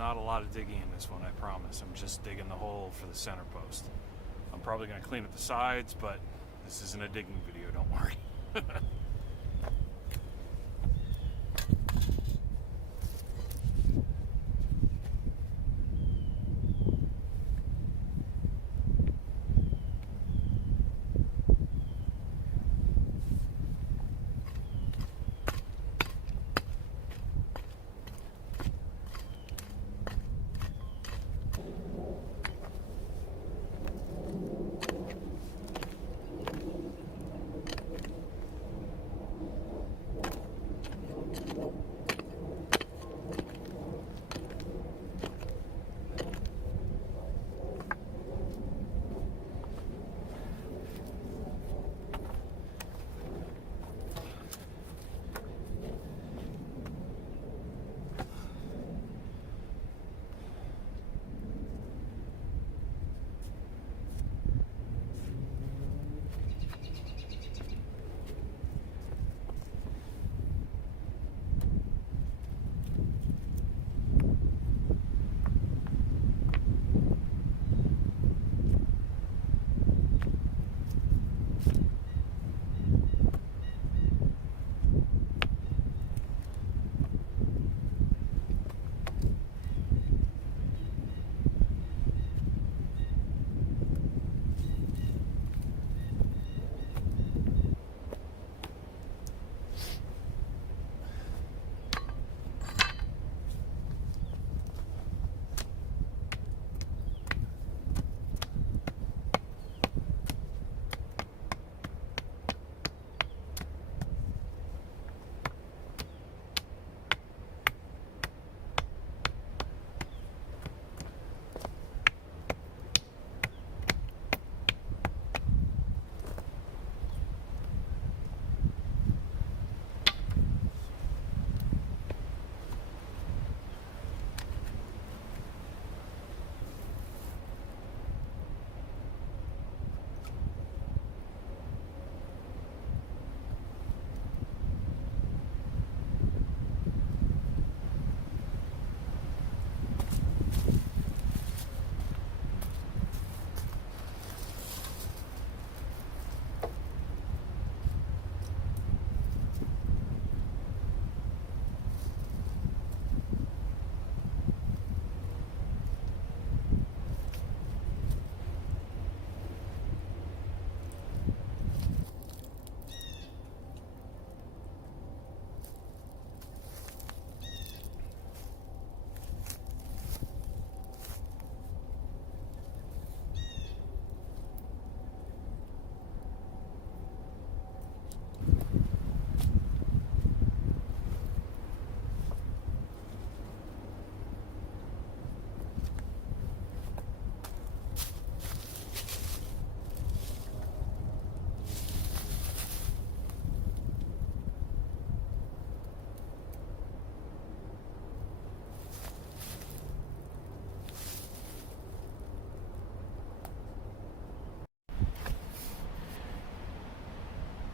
not a lot of digging in this one, I promise. I'm just digging the hole for the center post. I'm probably going to clean up the sides, but this isn't a digging video, don't worry.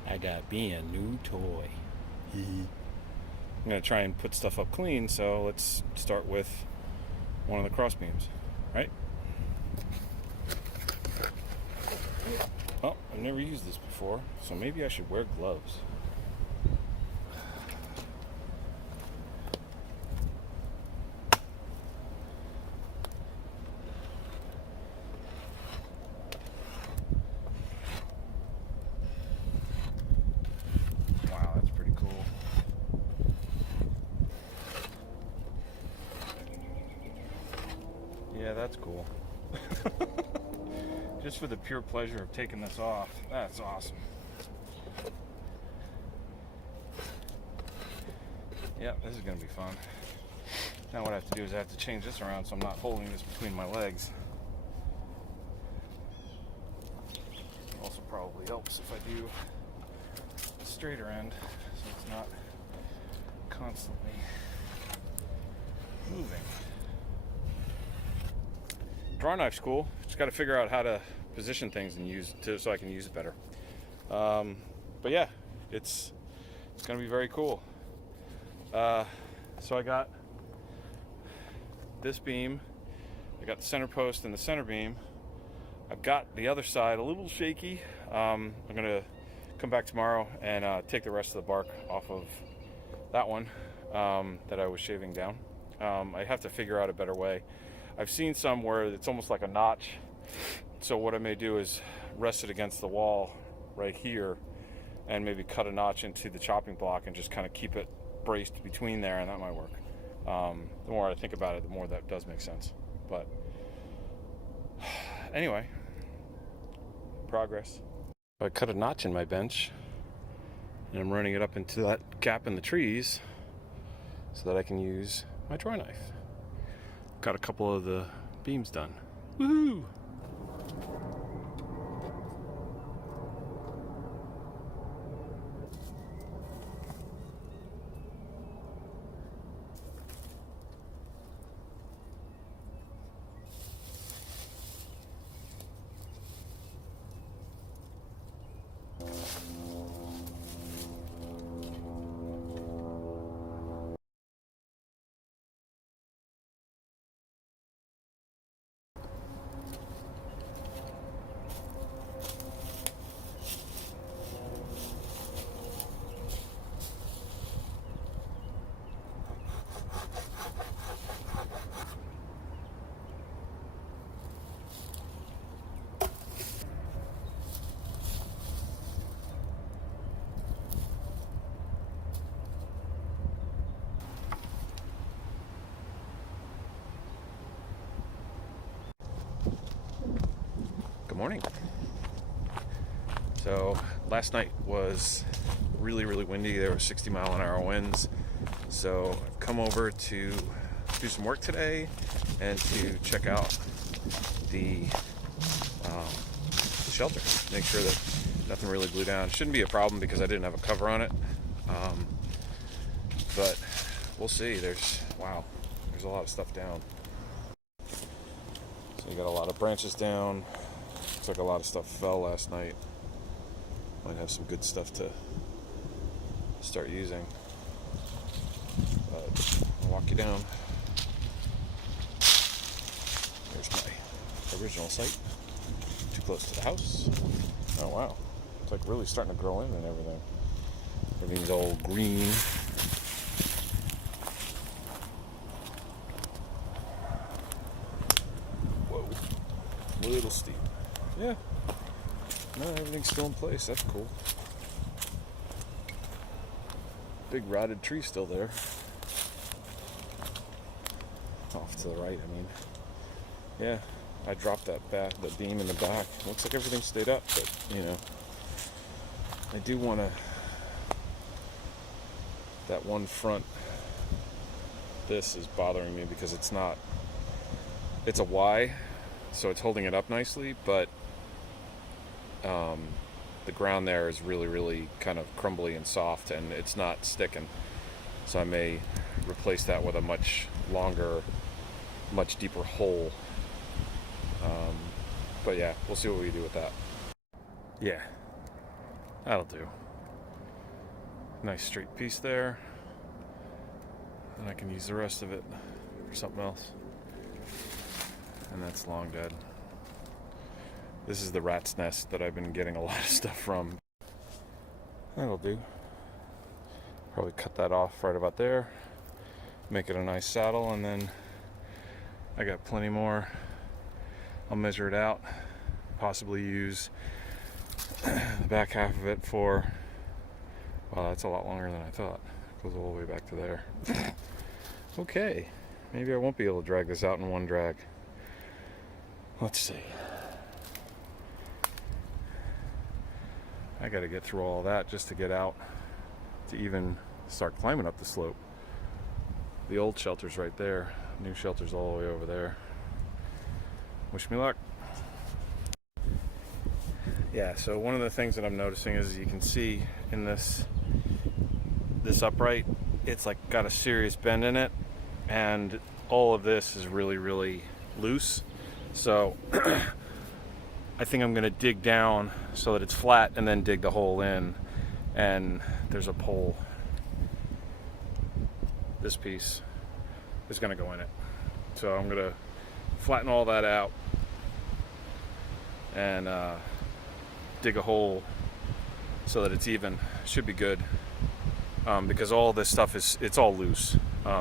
I got me a new toy. I'm going to try and put stuff up clean, so let's start with one of the cross beams, right? Oh, I've never used this before, so maybe I should wear gloves. Wow, that's pretty cool. Yeah, that's cool. Just for the pure pleasure of taking this off. That's awesome. Yeah, this is going to be fun. Now what I have to do is I have to change this around so I'm not holding this between my legs. Also probably helps if I do a straighter end so it's not constantly moving. Draw knife's cool. Just got to figure out how to position things and use it so I can use it better. But yeah, it's going to be very cool. So I got this beam. I got the center post and the center beam. I've got the other side a little shaky. I'm gonna come back tomorrow and take the rest of the bark off of that one that I was shaving down. I have to figure out a better way. I've seen some where it's almost like a notch. So what I may do is rest it against the wall right here and maybe cut a notch into the chopping block and just kind of keep it braced between there, and that might work. The more I think about it, the more that does make sense. But anyway, progress. I cut a notch in my bench and I'm running it up into that gap in the trees so that I can use my draw knife. Got a couple of the beams done. Woohoo! Good morning. So last night was really windy. There were 60-mile-an-hour winds. So I've come over to do some work today and to check out the shelter. Make sure that nothing really blew down. Shouldn't be a problem because I didn't have a cover on it. But we'll see. There's a lot of stuff down. So you got a lot of branches down. Looks like a lot of stuff fell last night. Might have some good stuff to start using. But I'll walk you down. There's my original site. Too close to the house. Oh wow. It's like really starting to grow in and everything. Everything's all green. Whoa. A little steep. Yeah. No, everything's still in place. That's cool. Big rotted tree still there. Off to the right, I mean. Yeah, I dropped the beam in the back. Looks like everything stayed up, but, you know. I do want to... That one front... This is bothering me because it's not... It's a Y, so it's holding it up nicely, but... the ground there is really kind of crumbly and soft, and it's not sticking. So I may replace that with a much longer, much deeper hole. But yeah, we'll see what we do with that. Yeah, that'll do. Nice straight piece there. And I can use the rest of it for something else. And that's long dead. This is the rat's nest that I've been getting a lot of stuff from. That'll do. Probably cut that off right about there. Make it a nice saddle, and then I got plenty more. I'll measure it out. Possibly use the back half of it for... Wow, that's a lot longer than I thought. It goes all the way back to there. Okay. Maybe I won't be able to drag this out in one drag. Let's see. I got to get through all that just to get out to even start climbing up the slope. The old shelter's right there. New shelter's all the way over there. Wish me luck. Yeah, so one of the things that I'm noticing is you can see in this upright, it's like got a serious bend in it, and all of this is really loose. So I think I'm gonna dig down so that it's flat and then dig the hole in, and there's a pole. This piece is gonna go in it. So I'm gonna flatten all that out and dig a hole so that it's even. Should be good, because all this stuff it's all loose,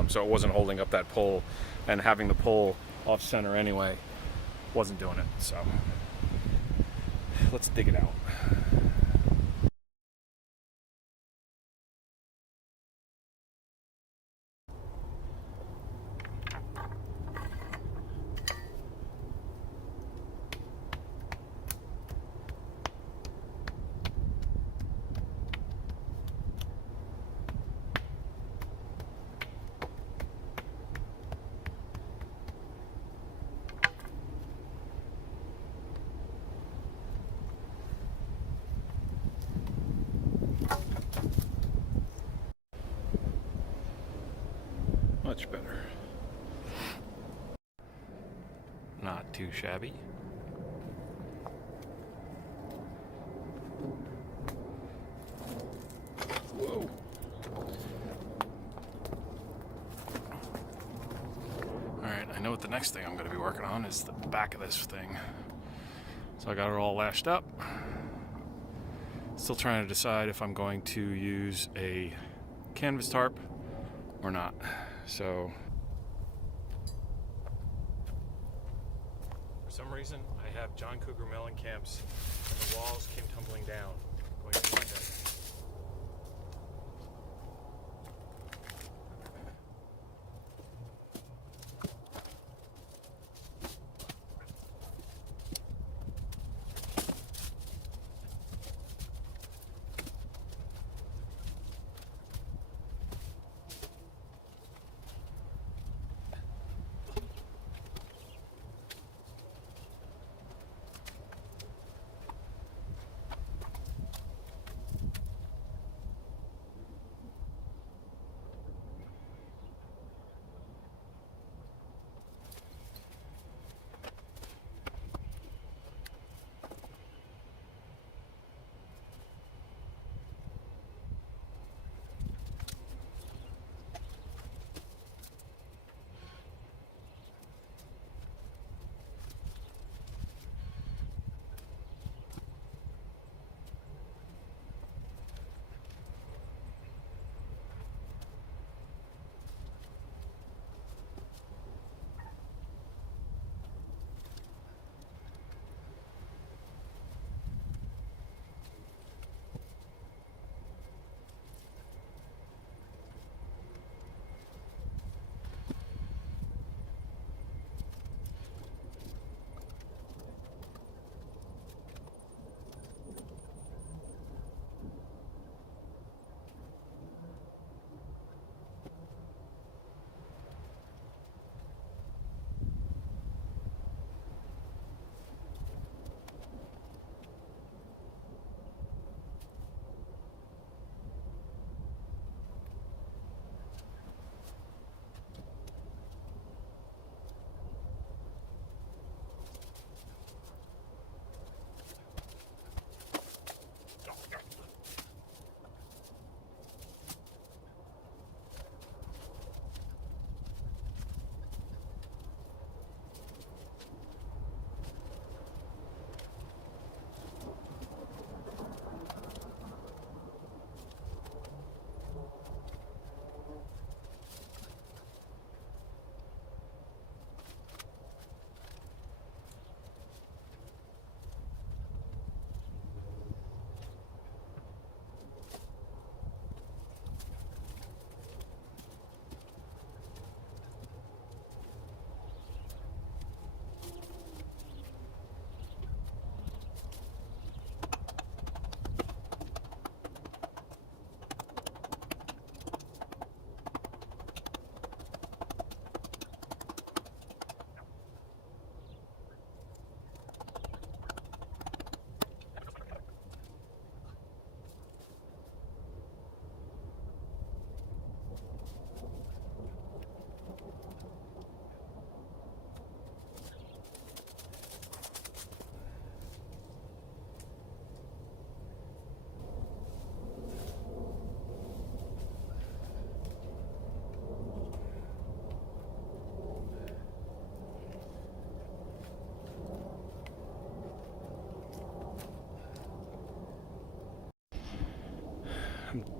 so it wasn't holding up that pole, and having the pole off center anyway wasn't doing it. So let's dig it out. Much better. Not too shabby. Whoa. Alright, I know what the next thing I'm going to be working on is the back of this thing. So I got it all lashed up. Still trying to decide if I'm going to use a canvas tarp or not. So for some reason I have John Cougar Mellencamp's and the walls came tumbling down going to my head.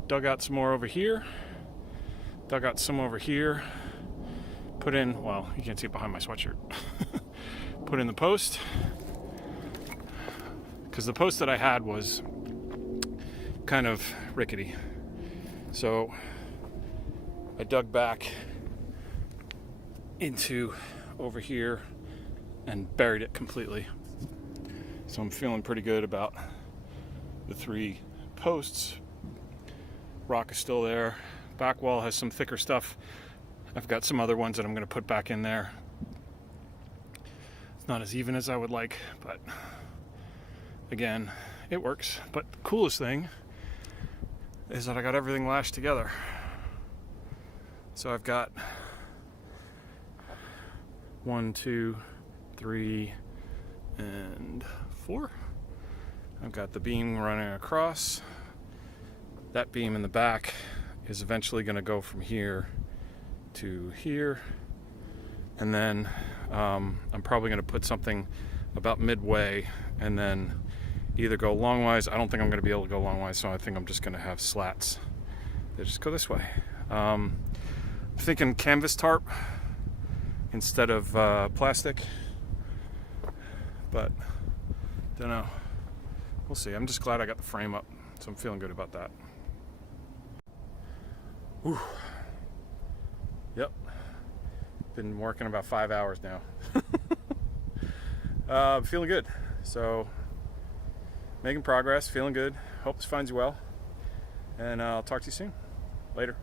Dug out some more over here. Dug out some over here. Put in, well, you can't see it behind my sweatshirt. Put in the post. Because the post that I had was kind of rickety. So I dug back into over here and buried it completely. So I'm feeling pretty good about the 3 posts. Rock is still there. Back wall has some thicker stuff. I've got some other ones that I'm going to put back in there. It's not as even as I would like, but again, it works. But the coolest thing is that I got everything lashed together. So I've got 1, 2, 3, and 4. I've got the beam running across. That beam in the back is eventually going to go from here to here, and then I'm probably going to put something about midway and then either go longwise. I don't think I'm going to be able to go longwise, so I think I'm just going to have slats that just go this way. I'm thinking canvas tarp instead of plastic, but don't know. We'll see. I'm just glad I got the frame up, so I'm feeling good about that. Whew. Yep. Been working about 5 hours now. Feeling good. So, making progress, feeling good. Hope this finds you well. And I'll talk to you soon. Later.